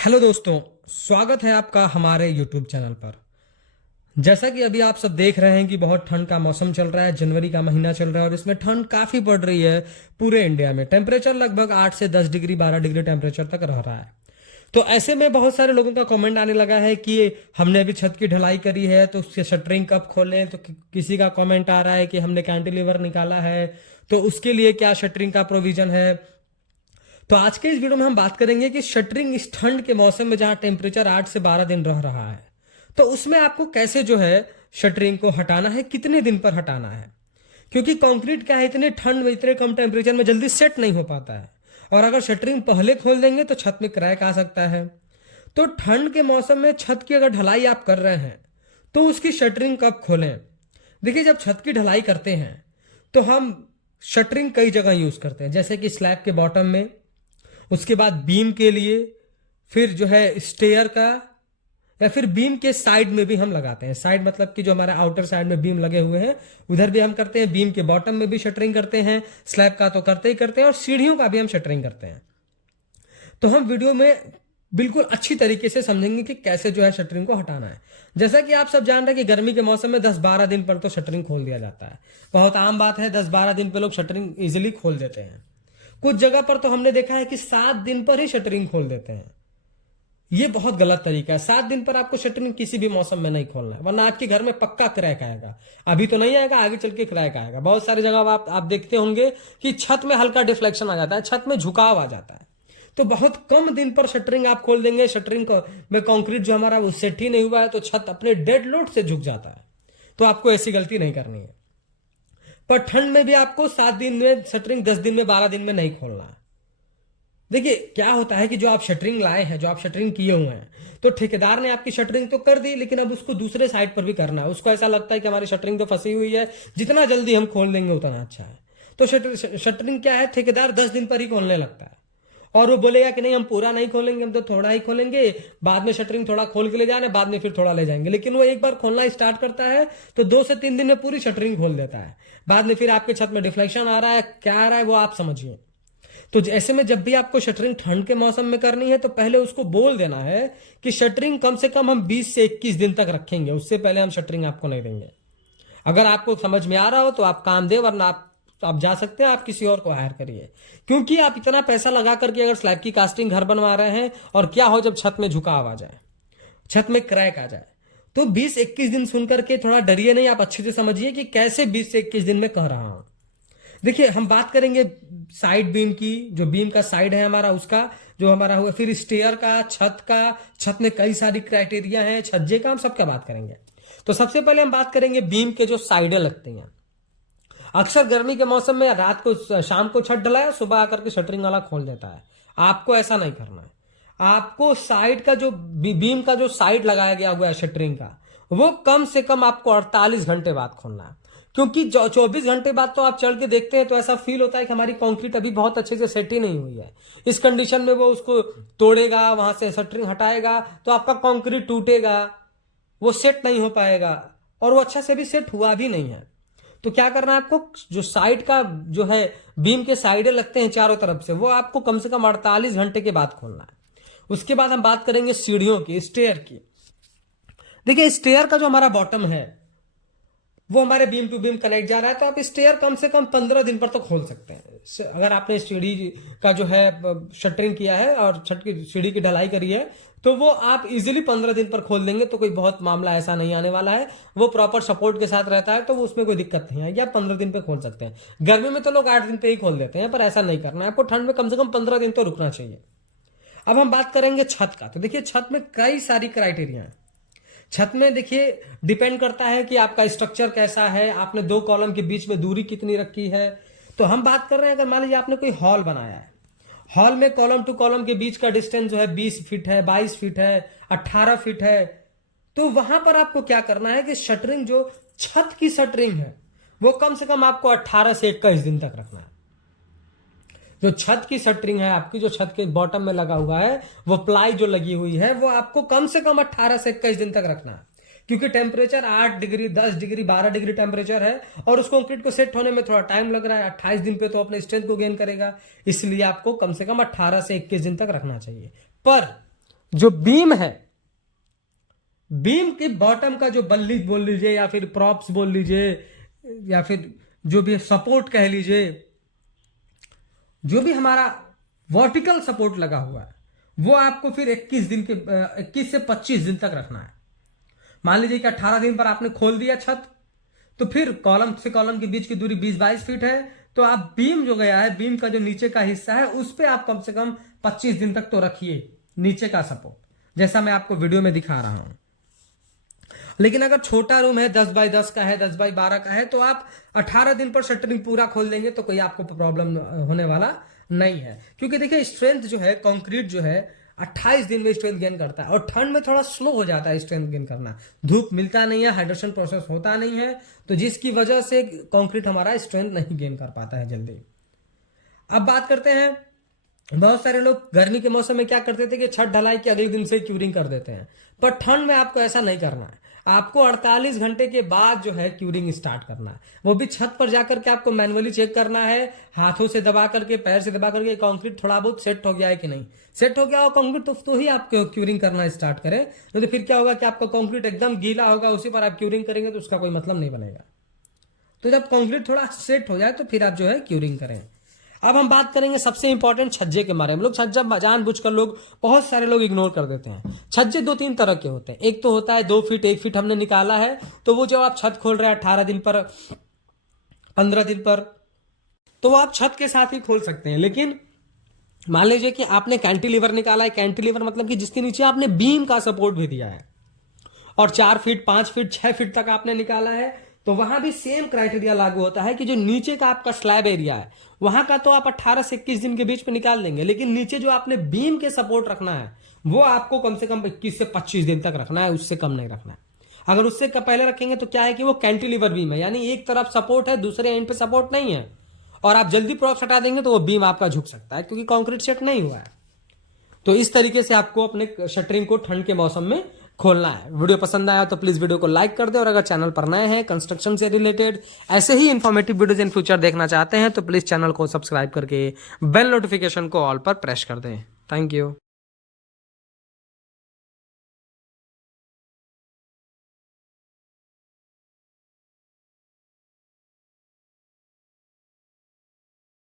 Hello दोस्तों, स्वागत है आपका हमारे यूट्यूब चैनल पर। जैसा कि अभी आप सब देख रहे हैं कि बहुत ठंड का मौसम चल रहा है, जनवरी का महीना चल रहा है और इसमें ठंड काफ़ी बढ़ रही है। पूरे इंडिया में टेम्परेचर लगभग 8 से 10 डिग्री 12 डिग्री टेम्परेचर तक रह रहा है। तो ऐसे में बहुत सारे लोगों का कमेंट आने लगा है कि हमने अभी छत की ढलाई करी है तो उसके शटरिंग कब खोलें। तो किसी का कमेंट आ रहा है कि हमने कैंटिलीवर निकाला है तो उसके लिए क्या शटरिंग का प्रोविजन है। तो आज के इस वीडियो में हम बात करेंगे कि शटरिंग इस ठंड के मौसम में जहां टेम्परेचर 8 से 12 दिन रह रहा है तो उसमें आपको कैसे जो है शटरिंग को हटाना है, कितने दिन पर हटाना है। क्योंकि कंक्रीट क्या है, इतने ठंड में इतने कम टेम्परेचर में जल्दी सेट नहीं हो पाता है और अगर शटरिंग पहले खोल देंगे तो छत में क्रैक आ सकता है। तो ठंड के मौसम में छत की अगर ढलाई आप कर रहे हैं तो उसकी शटरिंग कब खोलें। देखिए, जब छत की ढलाई करते हैं तो हम शटरिंग कई जगह यूज करते हैं, जैसे कि स्लैब के बॉटम में, उसके बाद बीम के लिए, फिर जो है स्टेयर का, या फिर बीम के साइड में भी हम लगाते हैं। साइड मतलब कि जो हमारा आउटर साइड में बीम लगे हुए हैं उधर भी हम करते हैं, बीम के बॉटम में भी शटरिंग करते हैं, स्लैब का तो करते ही करते हैं और सीढ़ियों का भी हम शटरिंग करते हैं। तो हम वीडियो में बिल्कुल अच्छी तरीके से समझेंगे कि कैसे जो है शटरिंग को हटाना है। जैसा कि आप सब जान रहे हैं कि गर्मी के मौसम में 10-12 दिन पर तो शटरिंग खोल दिया जाता है। बहुत आम बात है, 10-12 दिन पर लोग शटरिंग इजिली खोल देते हैं। कुछ जगह पर तो हमने देखा है कि 7 दिन पर ही शटरिंग खोल देते हैं। ये बहुत गलत तरीका है। 7 दिन पर आपको शटरिंग किसी भी मौसम में नहीं खोलना है, वरना आपके घर में पक्का क्रैक आएगा। अभी तो नहीं आएगा, आगे चल के क्रैक आएगा। बहुत सारी जगह आप देखते होंगे कि छत में हल्का डिफ्लेक्शन आ जाता है, छत में झुकाव आ जाता है। तो बहुत कम दिन पर शटरिंग आप खोल देंगे, शटरिंग को में कंक्रीट जो हमारा वो सेट ही नहीं हुआ है तो छत अपने डेड लोड से झुक जाता है। तो आपको ऐसी गलती नहीं करनी है। पर ठंड में भी आपको 7 दिन में शटरिंग, 10 दिन में, 12 दिन में नहीं खोलना है। देखिए क्या होता है कि जो आप शटरिंग लाए हैं, जो आप शटरिंग किए हुए हैं, तो ठेकेदार ने आपकी शटरिंग तो कर दी, लेकिन अब उसको दूसरे साइड पर भी करना है। उसको ऐसा लगता है कि हमारी शटरिंग तो फंसी हुई है, जितना जल्दी हम खोल देंगे उतना अच्छा है। तो शटरिंग क्या है, ठेकेदार 10 दिन पर ही खोलने लगता है और वो बोलेगा कि नहीं हम पूरा नहीं खोलेंगे, हम तो थोड़ा ही खोलेंगे, बाद में शटरिंग थोड़ा खोल के ले जाने, बाद में फिर थोड़ा ले जाएंगे। लेकिन वो एक बार खोलना स्टार्ट करता है तो 2 से 3 दिन में पूरी शटरिंग खोल देता है। बाद में फिर आपके छत में डिफ्लेक्शन आ रहा है, क्या आ रहा है वो आप समझिए। तो ऐसे में जब भी आपको शटरिंग ठंड के मौसम में करनी है तो पहले उसको बोल देना है कि शटरिंग कम से कम हम 20 से 21 दिन तक रखेंगे, उससे पहले हम शटरिंग आपको नहीं देंगे। अगर आपको समझ में आ रहा हो तो आप काम दे, वरना आप जा सकते हैं, आप किसी और को हायर करिए। क्योंकि आप इतना पैसा लगा करके अगर स्लैब की कास्टिंग घर बनवा रहे हैं और क्या हो जब छत में झुकाव आ जाए, छत में क्रैक आ जाए, तो 20-21 दिन सुनकर के थोड़ा डरिए नहीं, आप अच्छे से समझिए कि कैसे 20 से 21 दिन में कह रहा हूं। देखिए, हम बात करेंगे साइड बीम की, जो बीम का साइड है हमारा उसका, जो हमारा हुआ, फिर स्टेयर का, छत का। छत में कई सारी क्राइटेरिया है, छज्जे का, हम सबका बात करेंगे। तो सबसे पहले हम बात करेंगे बीम के जो साइडें लगती हैं। अक्सर गर्मी के मौसम में रात को, शाम को छत ढलाया, सुबह आकर के शटरिंग वाला खोल देता है। आपको ऐसा नहीं करना है। आपको साइड का जो बीम का जो साइड लगाया गया हुआ है शटरिंग का, वो कम से कम आपको 48 घंटे बाद खोलना है। क्योंकि 24 घंटे बाद तो आप चढ़ के देखते हैं तो ऐसा फील होता है कि हमारी कंक्रीट अभी बहुत अच्छे से सेट ही नहीं हुई है। इस कंडीशन में वो उसको तोड़ेगा, वहां से शटरिंग हटाएगा तो आपका कंक्रीट टूटेगा, वो सेट नहीं हो पाएगा और वो अच्छा से भी सेट हुआ भी नहीं है। तो क्या करना है आपको, जो साइड का जो है बीम के साइडें लगते हैं चारों तरफ से, वो आपको कम से कम 48 घंटे के बाद खोलना है। उसके बाद हम बात करेंगे सीढ़ियों की, स्टेयर की। देखिए, स्टेयर का जो हमारा बॉटम है वो हमारे बीम टू बीम कनेक्ट जा रहा है, तो आप स्टेयर कम से कम 15 दिन पर तो खोल सकते हैं। अगर आपने सीढ़ी का जो है शटरिंग किया है और छत की सीढ़ी की ढलाई करी है तो वो आप इजीली 15 दिन पर खोल देंगे। तो कोई बहुत मामला ऐसा नहीं आने वाला है, वो प्रॉपर सपोर्ट के साथ रहता है तो वो उसमें कोई दिक्कत नहीं आएगी। आप 15 दिन पे खोल सकते हैं। गर्मी में तो लोग 8 दिन पे ही खोल देते हैं, पर ऐसा नहीं करना है आपको। ठंड में कम से कम 15 दिन तो रुकना चाहिए। अब हम बात करेंगे छत का। तो देखिए, छत में कई सारी क्राइटेरिया है। छत में देखिए डिपेंड करता है कि आपका स्ट्रक्चर कैसा है, आपने 2 कॉलम के बीच में दूरी कितनी रखी है। तो हम बात कर रहे हैं, अगर मान लीजिए आपने कोई हॉल बनाया है, हॉल में कॉलम टू कॉलम के बीच का डिस्टेंस जो है 20 फीट है, 22 फीट है, 18 फीट है, तो वहां पर आपको क्या करना है कि शटरिंग, जो छत की शटरिंग है, वो कम से कम आपको 18 से 21 दिन तक रखना है। जो छत की शटरिंग है आपकी, जो छत के बॉटम में लगा हुआ है, वो प्लाई जो लगी हुई है, वो आपको कम से कम 18 से 21 दिन तक रखना है। क्योंकि temperature 8 degree, 10 degree, 12 degree temperature है और उस कंक्रीट को सेट होने में थोड़ा टाइम लग रहा है। 28 दिन पे तो अपने स्ट्रेंथ को गेन करेगा, इसलिए आपको कम से कम 18 से 21 दिन तक रखना चाहिए। पर जो बीम है, बीम के बॉटम का जो बल्ली बोल लीजिए या फिर प्रॉप्स बोल लीजिए या फिर जो भी सपोर्ट कह लीजिए, जो भी हमारा वर्टिकल सपोर्ट लगा हुआ है वो आपको फिर 21 से 25 दिन तक रखना है। मान लीजिए कि 18 दिन पर आपने खोल दिया छत, तो फिर कॉलम से कॉलम के बीच की दूरी 20-22 फीट है, तो आप बीम जो गया है, बीम का जो नीचे का हिस्सा है उस पे आप कम से कम 25 दिन तक तो रखिए नीचे का सपोर्ट, जैसा मैं आपको वीडियो में दिखा रहा हूं। लेकिन अगर छोटा रूम है, 10x10 का है, 10x12 का है, तो आप 18 दिन पर शटरिंग पूरा खोल देंगे तो कोई आपको प्रॉब्लम होने वाला नहीं है। क्योंकि देखिए स्ट्रेंथ जो है, कंक्रीट जो है 28 दिन में स्ट्रेंथ गेन करता है, और ठंड में थोड़ा स्लो हो जाता है स्ट्रेंथ गेन करना, धूप मिलता नहीं है, हाइड्रेशन प्रोसेस होता नहीं है, तो जिसकी वजह से कंक्रीट हमारा स्ट्रेंथ नहीं गेन कर पाता है जल्दी। अब बात करते हैं, बहुत सारे लोग गर्मी के मौसम में क्या करते थे कि छत ढलाई के अगले दिन से क्यूरिंग कर देते हैं, पर ठंड में आपको ऐसा नहीं करना है। आपको 48 घंटे के बाद जो है क्यूरिंग स्टार्ट करना है, वो भी छत पर जाकर के आपको मैनुअली चेक करना है, हाथों से दबा करके, पैर से दबा करके कंक्रीट थोड़ा बहुत सेट हो गया है कि नहीं। सेट हो गया हो कंक्रीट तो ही आप क्यूरिंग करना स्टार्ट करें, तो फिर क्या होगा कि आपका कंक्रीट एकदम गीला होगा, उसी पर आप क्यूरिंग करेंगे तो उसका कोई मतलब नहीं बनेगा। तो जब कंक्रीट थोड़ा सेट हो जाए तो फिर आप जो है क्यूरिंग करें। अब हम बात करेंगे सबसे इंपॉर्टेंट छज्जे के बारे में। लोग छज्जा जानबूझकर लोग, बहुत सारे लोग इग्नोर कर देते हैं। छज्जे 2-3 तरह के होते हैं। एक तो होता है 2 फीट 1 फीट हमने निकाला है, तो वो जब आप छत खोल रहे हैं 18 दिन पर, 15 दिन पर, तो वो आप छत के साथ ही खोल सकते हैं। लेकिन मान लीजिए कि आपने कैंटिलीवर निकाला है, कैंटिलीवर मतलब कि जिसके नीचे आपने बीम का सपोर्ट भी दिया है, और 4 फीट 5 फीट 6 फीट तक आपने निकाला है, तो वहां भी सेम क्राइटेरिया लागू होता है कि जो नीचे का आपका स्लैब एरिया है वहां का तो आप 18 से 21 दिन के बीच में निकाल देंगे, लेकिन नीचे जो आपने बीम के सपोर्ट रखना है वो आपको कम से कम 21 से 25 दिन तक रखना है, उससे कम नहीं रखना है। अगर उससे पहले रखेंगे तो क्या है कि वो कैंटिलीवर बीम है, यानी एक तरफ सपोर्ट है, दूसरे एंड पे सपोर्ट नहीं है, और आप जल्दी प्रॉप्स हटा देंगे तो वो बीम आपका झुक सकता है, क्योंकि कंक्रीट सेट नहीं हुआ है। तो इस तरीके से आपको अपने शटरिंग को ठंड के मौसम में खोलना है। वीडियो पसंद आया तो प्लीज वीडियो को लाइक कर दे, और अगर चैनल पर नए हैं, कंस्ट्रक्शन से रिलेटेड ऐसे ही इंफॉर्मेटिव वीडियोज इन फ्यूचर देखना चाहते हैं, तो प्लीज चैनल को सब्सक्राइब करके बेल नोटिफिकेशन को ऑल पर प्रेस कर दें। Thank you.